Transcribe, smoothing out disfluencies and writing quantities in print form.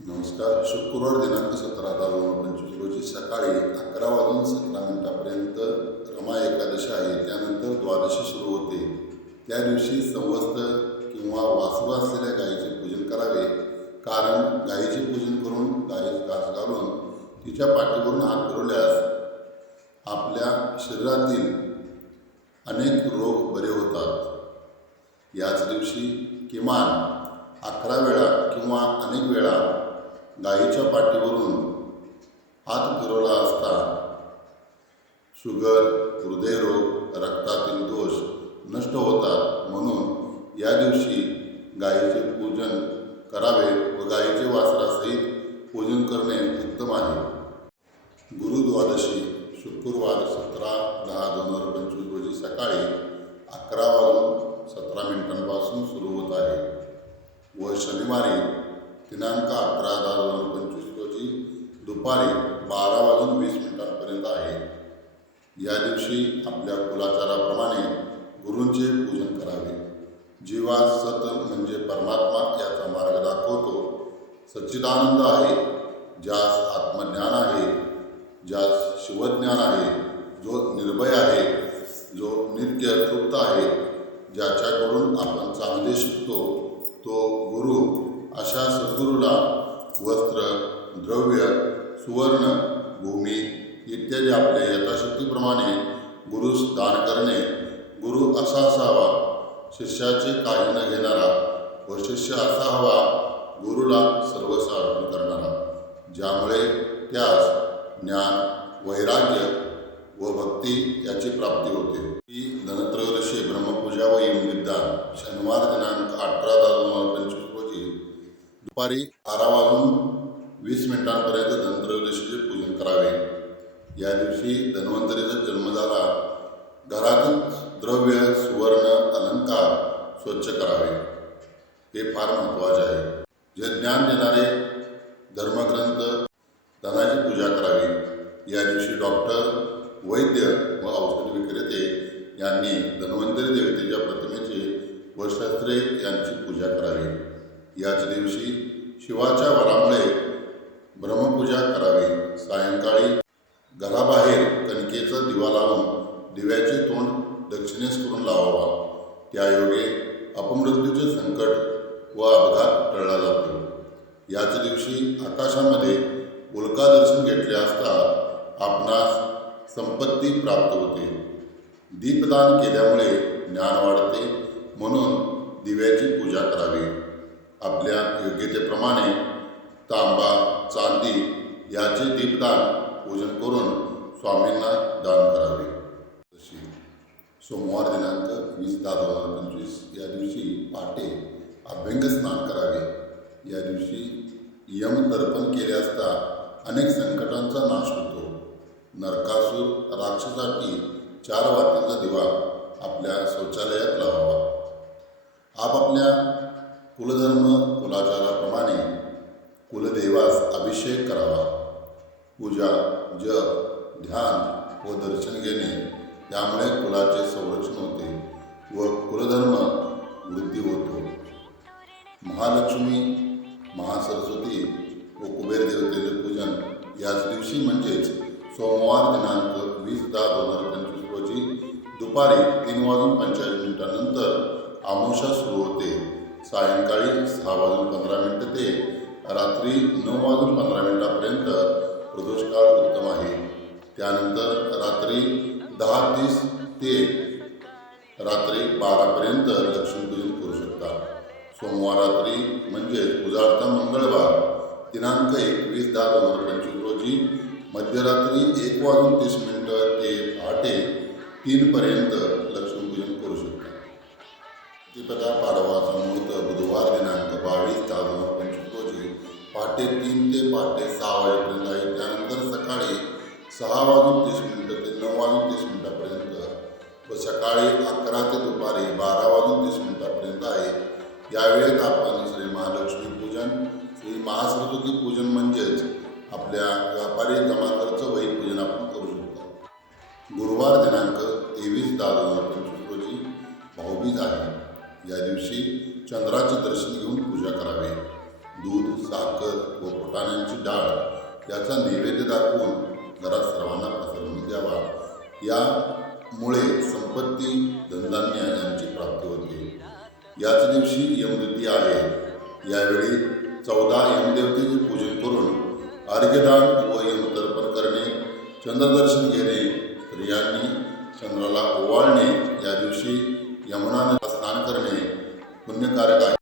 नमस्कार. शुक्रवार दिनांक 17/10/2025 रोजी सकाळी 11 वाजून 17 मिनिटापर्यंत रमा एकादशी आहे. त्यानंतर द्वादशी सुरू होते. त्या दिवशी संवस्त किंवा वासरू असलेल्या गायीचे पूजन करावे. कारण गायीचे पूजन करून गायीस घास घालून तिच्या पाठीवरून हात फिरवल्यास आपल्या शरीरातील अनेक रोग बरे होतात. याच दिवशी किमान 11 वेळा किंवा अनेक वेळा गायीच्या पाठीवरून हात फिरवला असता शुगर, हृदयरोग, रक्तातील दोष नष्ट होतात. म्हणून या दिवशी गायीचे पूजन करावे व गायीचे वासरासहित पूजन करणे उत्तम आहे. गुरुद्वादशी शुक्रवार 17/10/2025 रोजी सकाळी 11 वाजून 17 मिनिटांपासून सुरू होत आहे व शनिवारी दिनांक 18/10/2025 रोजी दुपारी 12 वाजून 20 मिनिटांपर्यंत आहे. या दिवशी आपल्या कुलाचाराप्रमाणे गुरूंचे पूजन करावे. जीवास सत म्हणजे परमात्मा याचा मार्ग दाखवतो. सच्चिदानंद आहे, ज्यास आत्मज्ञान आहे, ज्यास शिवज्ञान आहे, जो निर्भय आहे, जो नित्य तृप्त आहे, ज्याच्याकडून आपण चांगले शिकतो तो गुरु. अशा सद्गुरूला वस्त्र, द्रव्य, सुवर्ण, भूमी इत्यादी आपल्या यथाशक्तीप्रमाणे गुरुस दान करणे. गुरु असा असावा, शिष्याचे काही न घेणारा, व शिष्य असा हवा, गुरुला सर्वस्व अर्पण करणारा, ज्यामुळे त्यास ज्ञान, वैराग्य व भक्ती याची प्राप्ती होते. ही धनत्रयोदशी ब्रह्मपूजा व यमविद्वान शनिवार दिनांक 18/10/2025 रोजी दुपारी 12 वाजून 20 मिनिटांपर्यंत धनत्रयोदशीचे पूजन करावे. या दिवशी धन्वंतरीचा जन्म झाला. घरातील द्रव्य, सुवर्ण, अलंकार स्वच्छ करावे. हे फार महत्त्वाचे आहे. जे ज्ञान देणारे धर्मग्रंथ, धनाची पूजा करावी. या दिवशी डॉक्टर, वैद्य व औषध विक्रेते यांनी धन्वंतरी देवतेच्या प्रतिमेचे व शस्त्रे यांची पूजा करावी. याच दिवशी शिवाच्या वरामुळे ब्रह्मपूजा करावी. सायंकाळी घराबाहेर कणकेचा दिवा लावून दिव्याचे तोंड दक्षिणेस करून लावावा. त्यायोगे अपमृत्यूचे संकट व अपघात टळला जातो. याच दिवशी आकाशामध्ये उल्का दर्शन घेतले असता आपणास संपत्ती प्राप्त होते. दीपदान केल्यामुळे ज्ञान वाढते. म्हणून दिव्याची पूजा करावी. आपल्या योग्यतेप्रमाणे तांबा, चांदी याचे दीपदान पूजन करून स्वामींना दान करावे. सोमवार दिनांक 20/10/2025 या दिवशी पहाटे अभ्यंग स्नान करावे. या दिवशी यमतर्पण केले असता अनेक संकटांचा नाश होतो. नरकासूर राक्षसासाठी 4 वातींचा दिवा आपल्या शौचालयात लावावा. आपापल्या कुलधर्म कुलाचाराप्रमाणे कुलदेवास अभिषेक करावा. पूजा, जप, ध्यान व दर्शन घेणे यामुळे कुलाचे संरक्षण होते व कुलधर्म वृद्धी होतो. महालक्ष्मी, महासरस्वती व कुबेर देवतेचे पूजन याच दिवशी म्हणजेच सोमवार दिनांक 20/10/2025 रोजी दुपारी 3 वाजून 45 मिनिटांनंतर अमावस्या सुरू होते. सायंकाळी 6 वाजून 15 मिनिटं ते रात्री 9 वाजून 15 मिनिटांपर्यंत प्रदोषकाळ उत्तम आहे. त्यानंतर रात्री 10:30 ते रात्री 12पर्यंत लक्ष्मीपूजन करू शकता. सोमवार रात्री म्हणजे उजाडता मंगळवार दिनांक 21/10/2025 रोजी मध्यरात्री 1 वाजून 30 मिनिटं ते पहाटे 3पर्यंत लक्ष्मीपूजन करू शकता. प्रतिपदा पाडवाचा मुहूर्त बुधवार दिनांक 22/10/2025 रोजी पहाटे 3 ते पहाटे 6 वाजेपर्यंत आहे. त्यानंतर सकाळी 6 वाजून 30 मिनिटं ते 9 वाजून 30 मिनिटांपर्यंत व सकाळी 11 ते दुपारी 12 वाजून 30 मिनिटांपर्यंत आहे. या वेळेत आपण श्री महालक्ष्मी पूजन, श्री महासरस्वती पूजन म्हणजेच आपल्या व्यापारी जमा खर्च वही पूजन आपण करू शकतो. गुरुवार दिनांक 23/10/2025 रोजी भाऊबीज आहे. या दिवशी चंद्राचे दर्शन घेऊन पूजा करावे. दूध, साखर व फुटाण्यांची डाळ याचा नैवेद्य दाखवून घरात सर्वांना प्रसाद द्यावा. यामुळे संपत्ती, धनधान्य यांची प्राप्ती होते. याच दिवशी यमद्विती आहे. यावेळी 14 यमदेवतेचे पूजन करून अर्घ्यदान व यमतर्पण करणे, चंद्रदर्शन घेणे, स्त्रियांनी चंद्राला ओवाळणे, या दिवशी यमुना नदीत स्नान करणे पुण्यकारक आहे.